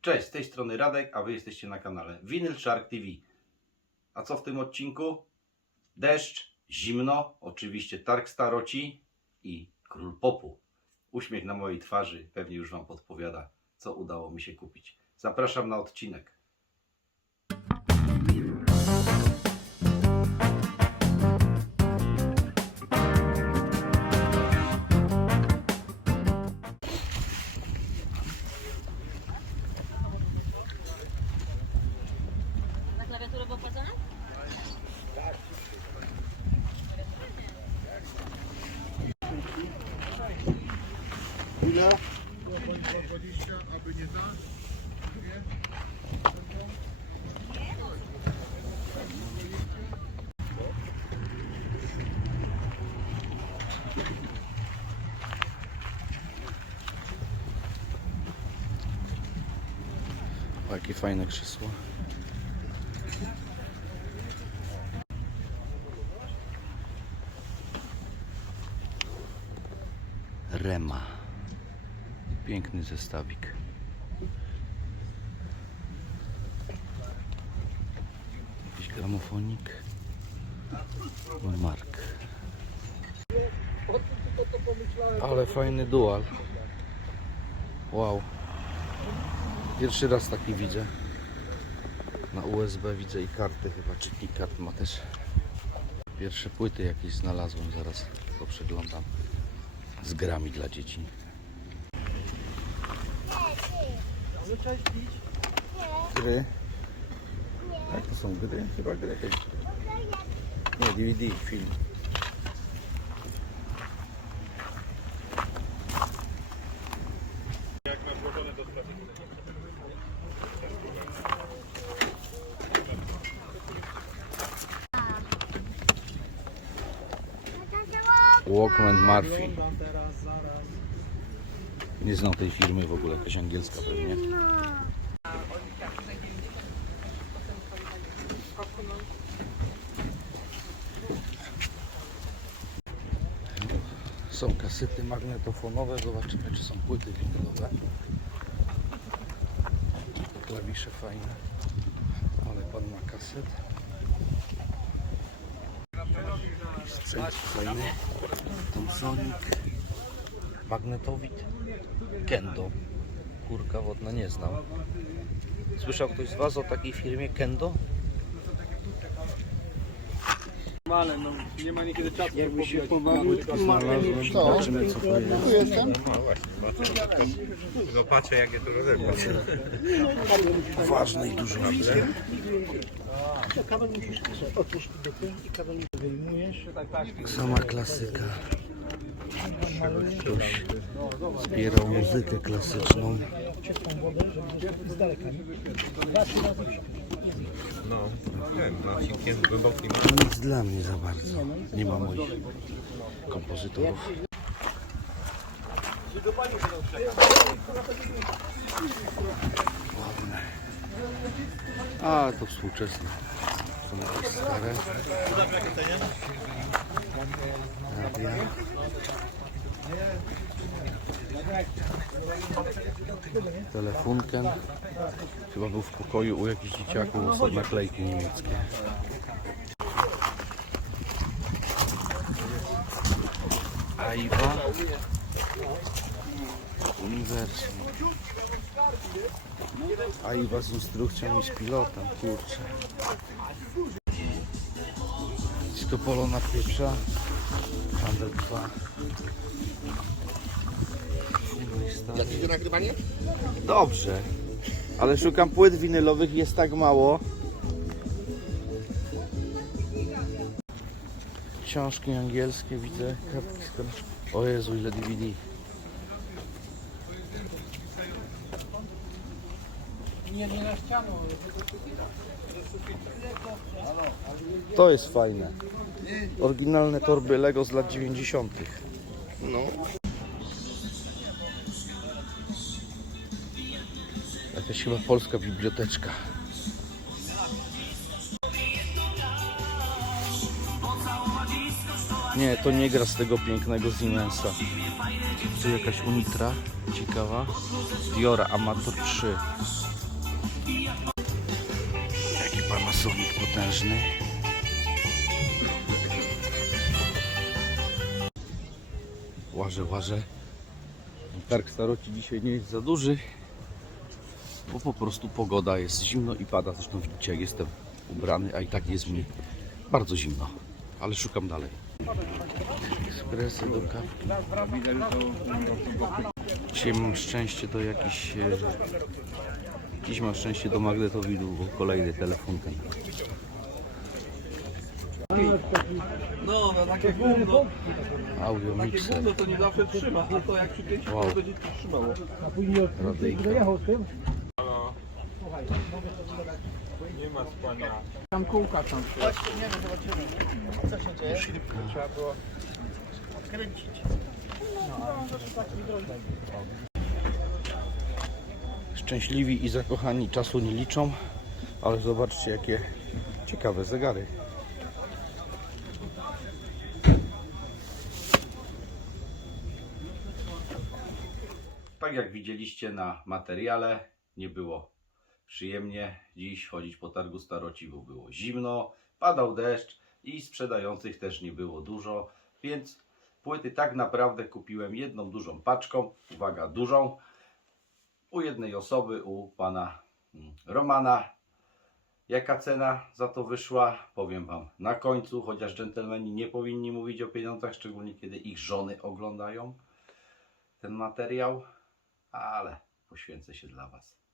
Cześć, z tej strony Radek, a Wy jesteście na kanale Vinyl Shark TV. A co w tym odcinku? Deszcz, zimno, oczywiście targ staroci i król popu. Uśmiech na mojej twarzy pewnie już Wam podpowiada, co udało mi się kupić. Zapraszam na odcinek. Ile? O, jakie fajne krzesło. Piękny zestawik. Jakiś gramofonik. Mark. Ale fajny dual. Wow. Pierwszy raz taki widzę. Na USB widzę i karty chyba, czytnik kart ma też. Pierwsze płyty jakieś znalazłem, zaraz to przeglądam. Z grami dla dzieci. Gry? Jak to są gry? Chyba gry jakieś. Nie, DVD, film. Walkman Murphy. Nie znam tej firmy w ogóle, jakaś angielska pewnie. Są kasety magnetofonowe, zobaczymy czy są płyty winylowe. Klawisze fajne, ale pan ma kaset. Sprzęt fajny. Thompsonik. Magnetowid. Kendo. Kurka wodna nie znam. Słyszał ktoś z Was o takiej firmie Kendo? Ale no, nie ma niekiedy czasu. Jakby się Znalazłem, zobaczymy co to jest. Tu jestem. No patrzę jak je tu rozebrać. Ważne i dużo widzę. Musisz dupy i wyjmujesz. Sama klasyka. Ktoś zbierał muzykę klasyczną. No, ten, no, sikien głęboki ma. Nic dla mnie za bardzo. Nie ma moich kompozytorów. Ładne. A, to współczesne. Jakieś stare. Telefunken. Chyba był w pokoju u jakichś dzieciaków, są naklejki niemieckie. Aiwa. Uniwersum. Aiwa z instrukcją i z pilotem, kurczę. Disco polo na pieprza. Handel 2. Jakie nagrywanie? Dobrze, ale szukam płyt winylowych, jest tak mało. Książki angielskie widzę. O Jezu, ile DVD. To jest fajne. Oryginalne torby Lego z lat 90. No. Jakaś chyba polska biblioteczka. Nie, to nie gra z tego pięknego Siemensa. Tu jakaś Unitra ciekawa. Diora Amator 3. Jaki Panasonic potężny. Łażę, łażę. Targ staroci dzisiaj nie jest za duży, bo po prostu pogoda jest zimno i pada. Zresztą widzicie, jak jestem ubrany, a i tak jest mi bardzo zimno. Ale szukam dalej. Ekspresy do kawki. Dzisiaj mam szczęście do jakiś... e, Dziś mam szczęście do magnetowidu, bo kolejny telefon ten. No, no takie gówno, Audio takie mixer. gówno to nie zawsze trzyma, a to jak przykręcisz, Wow. to będzie trzymało. A później dojechał z tym. Nie ma spania. Tam kółka tam się. Szczęśliwi i zakochani czasu nie liczą, ale zobaczcie jakie ciekawe zegary. Tak jak widzieliście na materiale, nie było przyjemnie dziś chodzić po targu staroci, bo było zimno, padał deszcz i sprzedających też nie było dużo, więc płyty tak naprawdę kupiłem jedną dużą paczką, uwaga, dużą, u jednej osoby, u pana mm, Romana. Jaka cena za to wyszła? Powiem wam na końcu, chociaż dżentelmeni nie powinni mówić o pieniądzach, szczególnie kiedy ich żony oglądają ten materiał, ale poświęcę się dla was.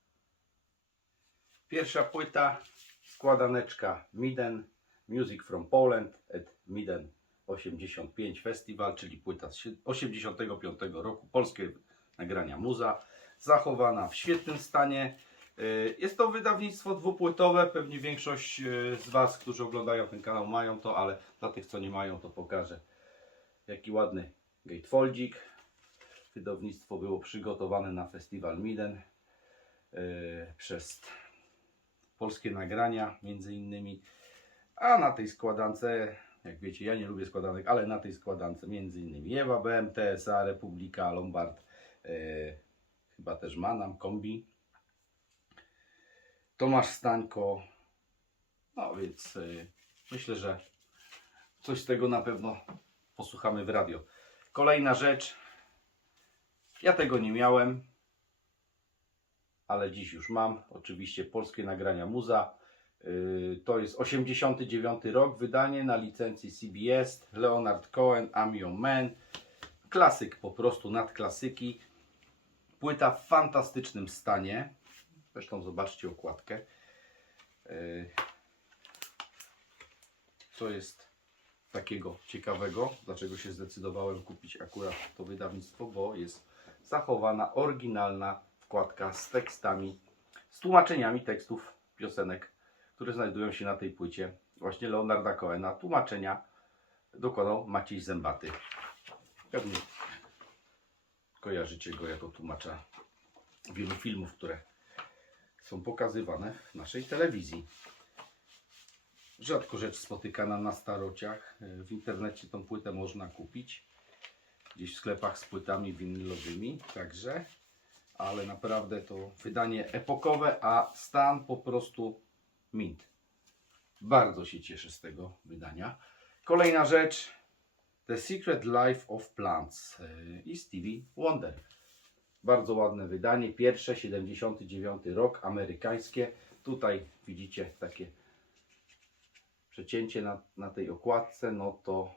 Pierwsza płyta, składaneczka Miden, Music from Poland at Miden 85 Festival, czyli płyta z 85 roku, polskie nagrania muza, zachowana w świetnym stanie. Y, Jest to wydawnictwo dwupłytowe, pewnie większość y, z Was, którzy oglądają ten kanał mają to, ale dla tych co nie mają to pokażę. Jaki ładny gatefoldzik. Wydawnictwo było przygotowane na festiwal Miden y, przez polskie nagrania między innymi. A na tej składance, jak wiecie, ja nie lubię składanek, ale na tej składance między innymi Ewa BM, TSA, Republika, Lombard, y, chyba też Manam, Kombi. Tomasz Stańko. No więc y, myślę, że coś z tego na pewno posłuchamy w radio. Kolejna rzecz. Ja tego nie miałem, ale dziś już mam. Oczywiście polskie nagrania muza. Y, To jest 89 rok, wydanie na licencji CBS. Leonard Cohen, I'm Your Man. Klasyk po prostu, nadklasyki. Płyta w fantastycznym stanie. Zresztą zobaczcie okładkę. Yy, Co jest takiego ciekawego? Dlaczego się zdecydowałem kupić akurat to wydawnictwo? Bo jest zachowana oryginalna wkładka z tekstami, z tłumaczeniami tekstów piosenek, które znajdują się na tej płycie. Właśnie Leonarda Cohena. Tłumaczenia dokonał Maciej Zębaty. Pewnie kojarzycie go jako tłumacza wielu filmów, które są pokazywane w naszej telewizji. Rzadko rzecz spotykana na starociach. W internecie tą płytę można kupić. Gdzieś w sklepach z płytami winylowymi także. Ale naprawdę to wydanie epokowe, a stan po prostu mint. Bardzo się cieszę z tego wydania. Kolejna rzecz. The Secret Life of Plants yy, i Stevie Wonder. Bardzo ładne wydanie. Pierwsze, 79 rok, amerykańskie. Tutaj widzicie takie przecięcie na, na tej okładce. No to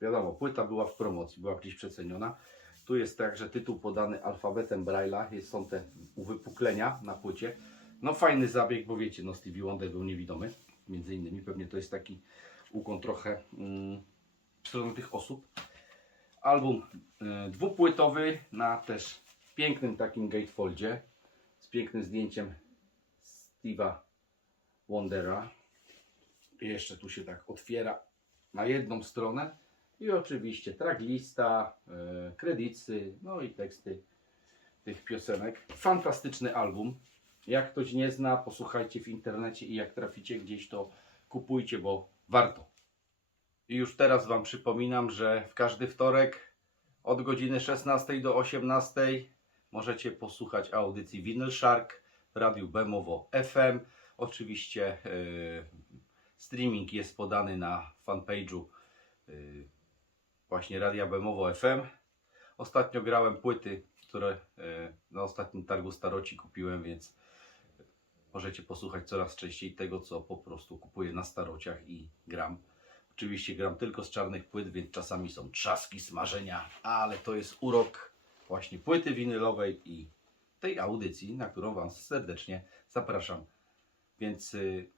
wiadomo, płyta była w promocji, była gdzieś przeceniona. Tu jest także tytuł podany alfabetem Braille'a. Jest, są te uwypuklenia na płycie. No fajny zabieg, bo wiecie, no Stevie Wonder był niewidomy. Między innymi pewnie to jest taki ukłon trochę mm, w stronę tych osób. Album y, dwupłytowy na też pięknym takim gatefoldzie z pięknym zdjęciem Steve'a Wondera. Jeszcze tu się tak otwiera na jedną stronę i oczywiście tracklista, y, kredyty, no i teksty tych piosenek. Fantastyczny album. Jak ktoś nie zna, posłuchajcie w internecie i jak traficie gdzieś, to kupujcie, bo warto. I już teraz Wam przypominam, że w każdy wtorek od godziny 16 do 18 możecie posłuchać audycji Vinyl Shark w radiu Bemowo FM. Oczywiście e, streaming jest podany na fanpage'u e, właśnie Radia Bemowo FM. Ostatnio grałem płyty, które e, na ostatnim targu Staroci kupiłem, więc możecie posłuchać coraz częściej tego, co po prostu kupuję na starociach i gram. Oczywiście gram tylko z czarnych płyt, więc czasami są trzaski, smażenia, ale to jest urok właśnie płyty winylowej i tej audycji, na którą Was serdecznie zapraszam. Więc y,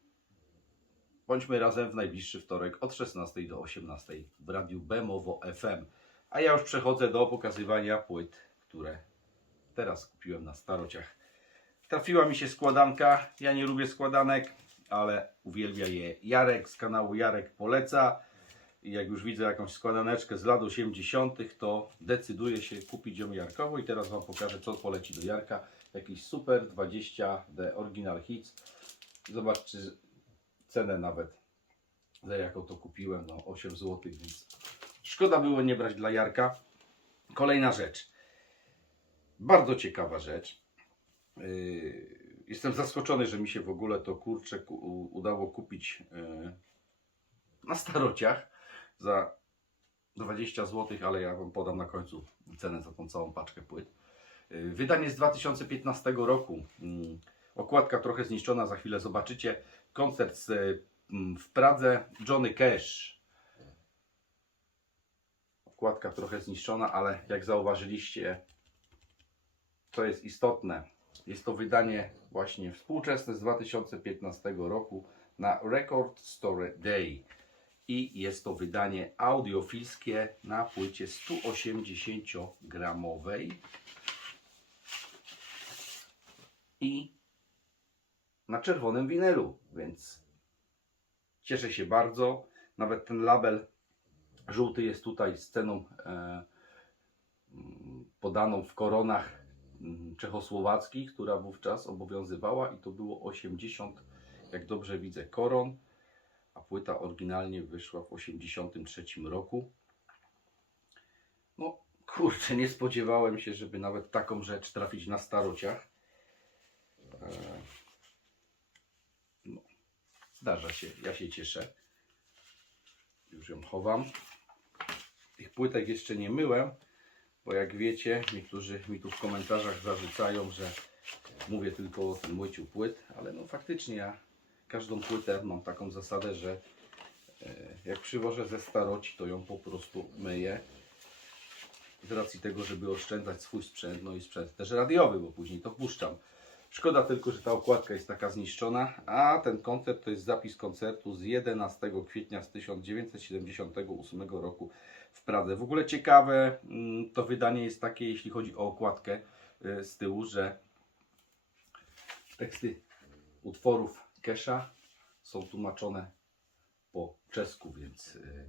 bądźmy razem w najbliższy wtorek od 16 do 18 w radiu Bemowo FM. A ja już przechodzę do pokazywania płyt, które teraz kupiłem na starociach. Trafiła mi się składanka. Ja nie lubię składanek, ale uwielbia je Jarek z kanału Jarek Poleca. I jak już widzę jakąś składaneczkę z lat 80., to decyduję się kupić ją Jarkowo. I teraz Wam pokażę, co poleci do Jarka. Jakiś Super 20 The Original Hits. Zobaczcie cenę nawet, za jaką to kupiłem. No 8 zł, więc szkoda było nie brać dla Jarka. Kolejna rzecz. Bardzo ciekawa rzecz. Yy, Jestem zaskoczony, że mi się w ogóle to kurczę udało kupić yy, na starociach za 20 zł, ale ja Wam podam na końcu cenę za tą całą paczkę płyt. Yy, Wydanie z 2015 roku. Okładka trochę zniszczona, za chwilę zobaczycie. Koncert yy, w Pradze Johnny Cash. Okładka trochę zniszczona, ale jak zauważyliście, to jest istotne. Jest to wydanie właśnie współczesne z 2015 roku na Record Store Day. I jest to wydanie audiofilskie na płycie 180-gramowej. I na czerwonym winylu, więc cieszę się bardzo. Nawet ten label żółty jest tutaj z ceną e, mm, podaną w koronach mm, czechosłowackich, która wówczas obowiązywała i to było 80, jak dobrze widzę, koron, a płyta oryginalnie wyszła w 83 roku. No kurczę, nie spodziewałem się, żeby nawet taką rzecz trafić na starociach. E, zdarza się, ja się cieszę. Już ją chowam. Tych płytek jeszcze nie myłem, bo jak wiecie, niektórzy mi tu w komentarzach zarzucają, że mówię tylko o tym myciu płyt, ale no faktycznie ja każdą płytę mam taką zasadę, że e, jak przywożę ze staroci, to ją po prostu myję. Z racji tego, żeby oszczędzać swój sprzęt, no i sprzęt też radiowy, bo później to puszczam. Szkoda tylko, że ta okładka jest taka zniszczona, a ten koncert to jest zapis koncertu z 11 kwietnia z 1978 roku w Pradze. W ogóle ciekawe mm, to wydanie jest takie, jeśli chodzi o okładkę y, z tyłu, że teksty utworów Kesha są tłumaczone po czesku, więc y,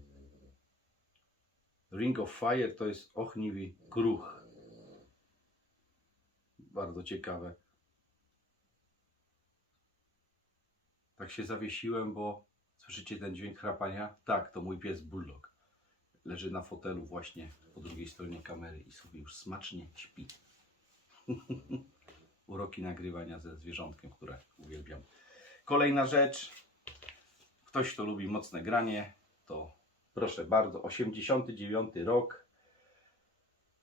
Ring of Fire to jest ochniwi kruch. Bardzo ciekawe. Tak się zawiesiłem, bo słyszycie ten dźwięk chrapania? Tak, to mój pies Bulldog. Leży na fotelu właśnie po drugiej stronie kamery i sobie już smacznie śpi. Uroki nagrywania ze zwierzątkiem, które uwielbiam. Kolejna rzecz. Ktoś, kto lubi mocne granie, to proszę bardzo, 89 rok.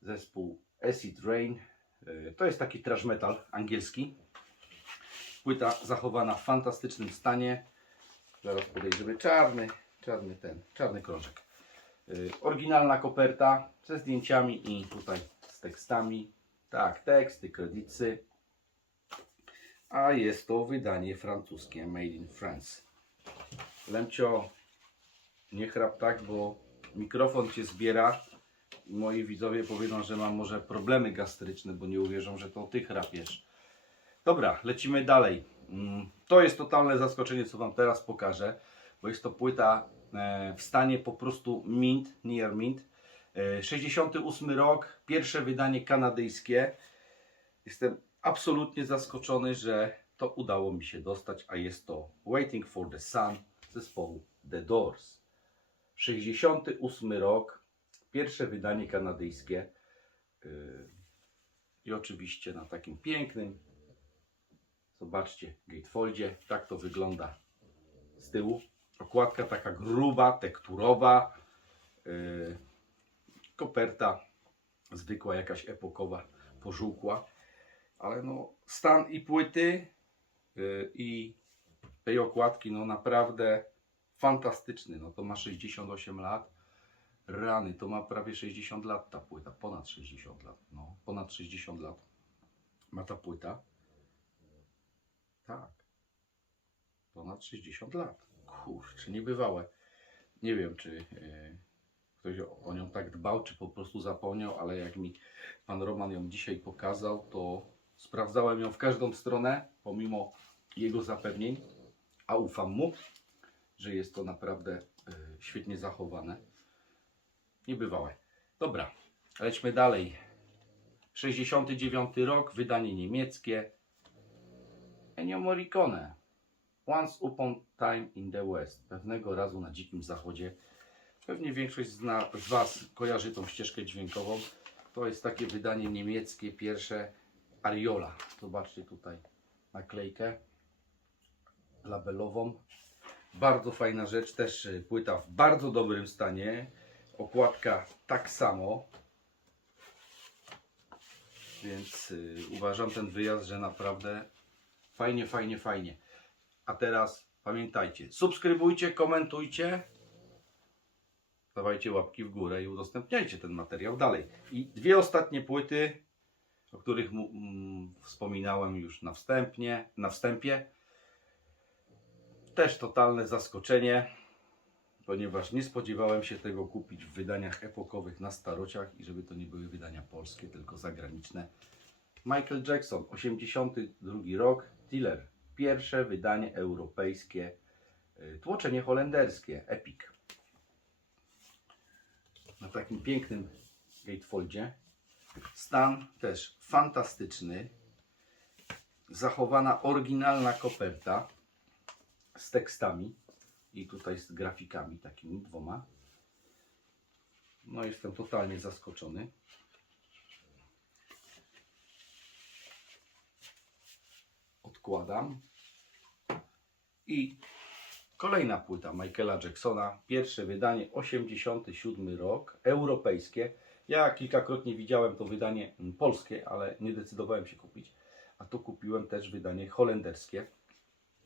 Zespół Acid Rain. Y, To jest taki trash metal angielski. Płyta zachowana w fantastycznym stanie. Zaraz podejrzymy czarny, czarny ten, czarny krążek. Yy, oryginalna koperta ze zdjęciami i tutaj z tekstami. Tak, teksty, kredycy. A jest to wydanie francuskie Made in France. Lemcio, nie chrap tak, bo mikrofon cię zbiera. Moi widzowie powiedzą, że mam może problemy gastryczne, bo nie uwierzą, że to ty chrapiesz. Dobra, lecimy dalej. Mm, To jest totalne zaskoczenie, co Wam teraz pokażę, bo jest to płyta e, w stanie po prostu mint, near mint. E, 68 rok, pierwsze wydanie kanadyjskie. Jestem absolutnie zaskoczony, że to udało mi się dostać, a jest to Waiting for the Sun zespołu The Doors. 68 rok, pierwsze wydanie kanadyjskie. Yy, I oczywiście na takim pięknym Zobaczcie, gatefoldzie, tak to wygląda z tyłu. Okładka taka gruba, tekturowa. Yy, koperta zwykła, jakaś epokowa, pożółkła. Ale no, stan i płyty yy, i tej okładki, no naprawdę fantastyczny. No to ma 68 lat. Rany, to ma prawie 60 lat ta płyta, ponad 60 lat. No, ponad 60 lat ma ta płyta. Tak. Ponad 60 lat. Kurczę, niebywałe. Nie wiem, czy yy, ktoś o, o nią tak dbał, czy po prostu zapomniał, ale jak mi pan Roman ją dzisiaj pokazał, to sprawdzałem ją w każdą stronę, pomimo jego zapewnień, a ufam mu, że jest to naprawdę yy, świetnie zachowane. Niebywałe. Dobra, lećmy dalej. 69 rok, wydanie niemieckie. Ennio Morricone. Once Upon Time in the West. Pewnego razu na Dzikim Zachodzie. Pewnie większość zna, z Was kojarzy tą ścieżkę dźwiękową. To jest takie wydanie niemieckie, pierwsze Ariola. Zobaczcie tutaj naklejkę labelową. Bardzo fajna rzecz, też y, płyta w bardzo dobrym stanie. Okładka tak samo. Więc y, uważam ten wyjazd, że naprawdę fajnie, fajnie, fajnie. A teraz pamiętajcie, subskrybujcie, komentujcie, dawajcie łapki w górę i udostępniajcie ten materiał dalej. I dwie ostatnie płyty, o których mm, wspominałem już na wstępnie, na wstępie. Też totalne zaskoczenie, ponieważ nie spodziewałem się tego kupić w wydaniach epokowych na starociach i żeby to nie były wydania polskie, tylko zagraniczne. Michael Jackson, 82 rok, Tiller, pierwsze wydanie europejskie, y, tłoczenie holenderskie, Epic. Na takim pięknym gatefoldzie. Stan też fantastyczny. Zachowana oryginalna koperta z tekstami i tutaj z grafikami takimi dwoma. No jestem totalnie zaskoczony. Odkładam. I kolejna płyta Michaela Jacksona, pierwsze wydanie 87 rok, europejskie. Ja kilkakrotnie widziałem to wydanie mm, polskie, ale nie decydowałem się kupić. A tu kupiłem też wydanie holenderskie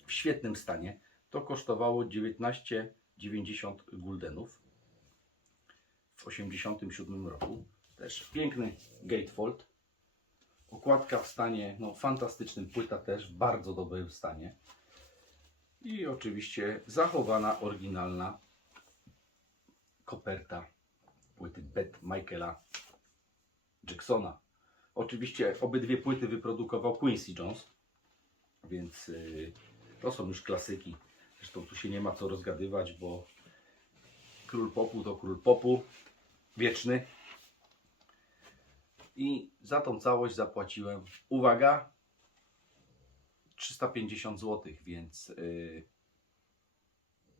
w świetnym stanie. To kosztowało 19,90 guldenów w 87 roku. Też piękny gatefold. Okładka w stanie no, fantastycznym, płyta też w bardzo dobrym stanie. I oczywiście zachowana, oryginalna koperta płyty Bet Michaela Jacksona. Oczywiście obydwie płyty wyprodukował Quincy Jones, więc yy, to są już klasyki. Zresztą tu się nie ma co rozgadywać, bo król popu to król popu, wieczny. I za tą całość zapłaciłem, uwaga, 350 zł, więc yy,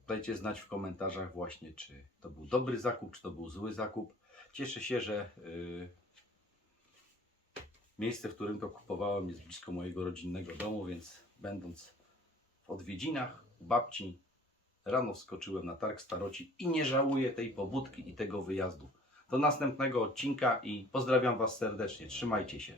dajcie znać w komentarzach właśnie, czy to był dobry zakup, czy to był zły zakup. Cieszę się, że yy, miejsce, w którym to kupowałem jest blisko mojego rodzinnego domu, więc będąc w odwiedzinach u babci, rano wskoczyłem na targ staroci i nie żałuję tej pobudki i tego wyjazdu. Do następnego odcinka i pozdrawiam Was serdecznie. Trzymajcie się.